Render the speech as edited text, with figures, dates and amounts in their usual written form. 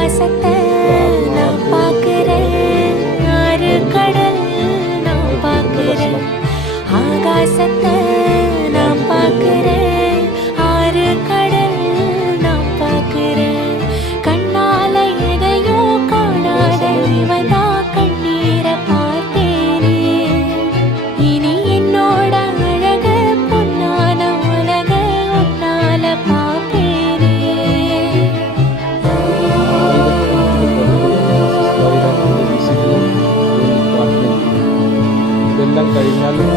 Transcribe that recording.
ஆகாசத்தை நான் பார்க்கிறேன், ஆறு கடல் நான் பார்க்கிறேன். ஆகாசத்தை நான் பார்க்கிறேன், ஆறு கடல் நான் பார்க்கிறேன். கண்ணால எதையோ காணாத இவதா கண்ணீரை பார்த்தேனே. இனி என்னோட அழக பொன்னான உலக உன்னால பார்ப்பேனே. ഇതെല്ലാം കഴിഞ്ഞാലും